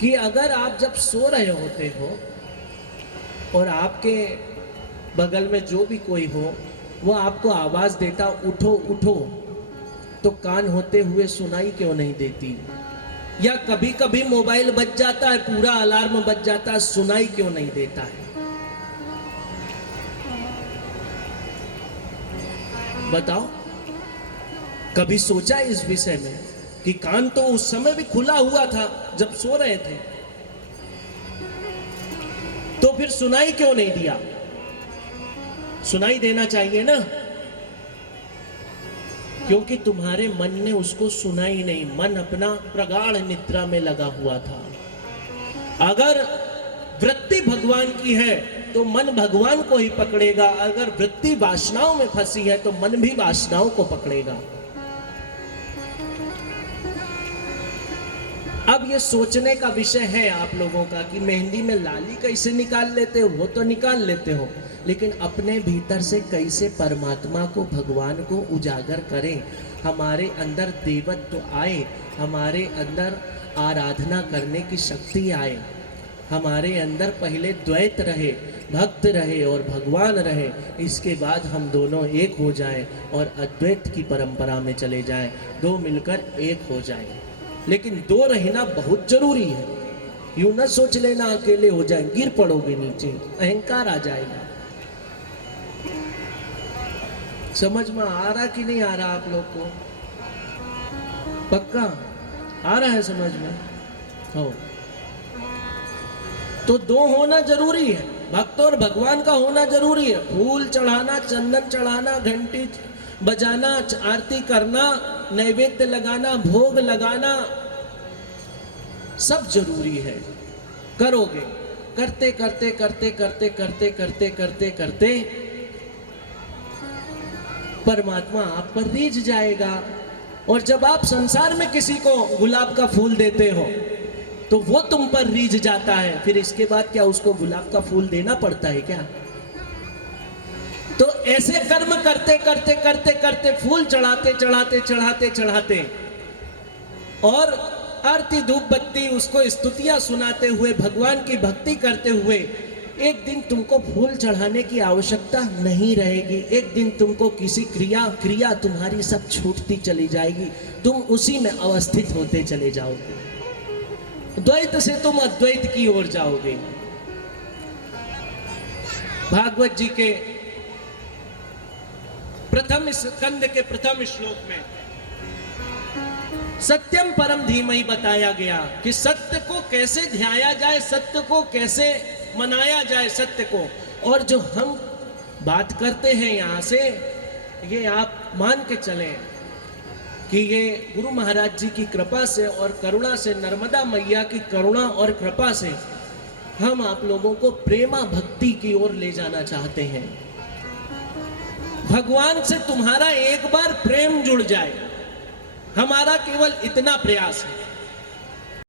कि अगर आप जब सो रहे होते हो और आपके बगल में जो भी कोई हो वो आपको आवाज़ देता उठो उठो, तो कान होते हुए सुनाई क्यों नहीं देती? या कभी कभी मोबाइल बज जाता है, पूरा अलार्म बज जाता है, सुनाई क्यों नहीं देता है? बताओ, कभी सोचा इस विषय में कि कान तो उस समय भी खुला हुआ था जब सो रहे थे, तो फिर सुनाई क्यों नहीं दिया? सुनाई देना चाहिए ना, क्योंकि तुम्हारे मन ने उसको सुना ही नहीं। मन अपना प्रगाढ़ निद्रा में लगा हुआ था। अगर वृत्ति भगवान की है तो मन भगवान को ही पकड़ेगा, अगर वृत्ति वासनाओं में फंसी है तो मन भी वासनाओं को पकड़ेगा। अब ये सोचने का विषय है आप लोगों का कि मेहंदी में लाली कैसे निकाल लेते हो, वो तो निकाल लेते हो, लेकिन अपने भीतर से कैसे परमात्मा को, भगवान को उजागर करें, हमारे अंदर देवत्व आए, हमारे अंदर आराधना करने की शक्ति आए, हमारे अंदर पहले द्वैत रहे, भक्त रहे और भगवान रहे, इसके बाद हम दोनों एक हो जाएं और अद्वैत की परंपरा में चले जाएं, दो मिलकर एक हो जाएं। लेकिन दो रहना बहुत जरूरी है। यूं ना सोच लेना अकेले हो जाए, गिर पड़ोगे नीचे, अहंकार आ जाएगा। समझ में आ रहा कि नहीं आ रहा आप लोग को? पक्का आ रहा है समझ में? हो तो दो होना जरूरी है, भक्त और भगवान का होना जरूरी है। फूल चढ़ाना, चंदन चढ़ाना, घंटी बजाना, आरती करना, नैवेद्य लगाना, भोग लगाना, सब जरूरी है। करोगे, करते करते करते करते करते करते करते करते परमात्मा आप पर रीझ जाएगा। और जब आप संसार में किसी को गुलाब का फूल देते हो तो वो तुम पर रीझ जाता है, फिर इसके बाद क्या उसको गुलाब का फूल देना पड़ता है क्या? तो ऐसे कर्म करते करते करते करते, फूल चढ़ाते चढ़ाते चढ़ाते चढ़ाते और आरती धूप बत्ती, उसको स्तुतियां सुनाते हुए, भगवान की भक्ति करते हुए, एक दिन तुमको फूल चढ़ाने की आवश्यकता नहीं रहेगी। एक दिन तुमको किसी क्रिया तुम्हारी सब छूटती चली जाएगी, तुम उसी में अवस्थित होते चले जाओगे, द्वैत से तुम अद्वैत की ओर जाओगे। भागवत जी के प्रथम स्कंद के प्रथम श्लोक में सत्यम परम धीमहि बताया गया कि सत्य को कैसे ध्याया जाए, सत्य को कैसे मनाया जाए, सत्य को। और जो हम बात करते हैं यहाँ से, ये आप मान के चलें कि ये गुरु महाराज जी की कृपा से और करुणा से, नर्मदा मैया की करुणा और कृपा से हम आप लोगों को प्रेमा भक्ति की ओर ले जाना चाहते हैं। भगवान से तुम्हारा एक बार प्रेम जुड़ जाए, हमारा केवल इतना प्रयास है।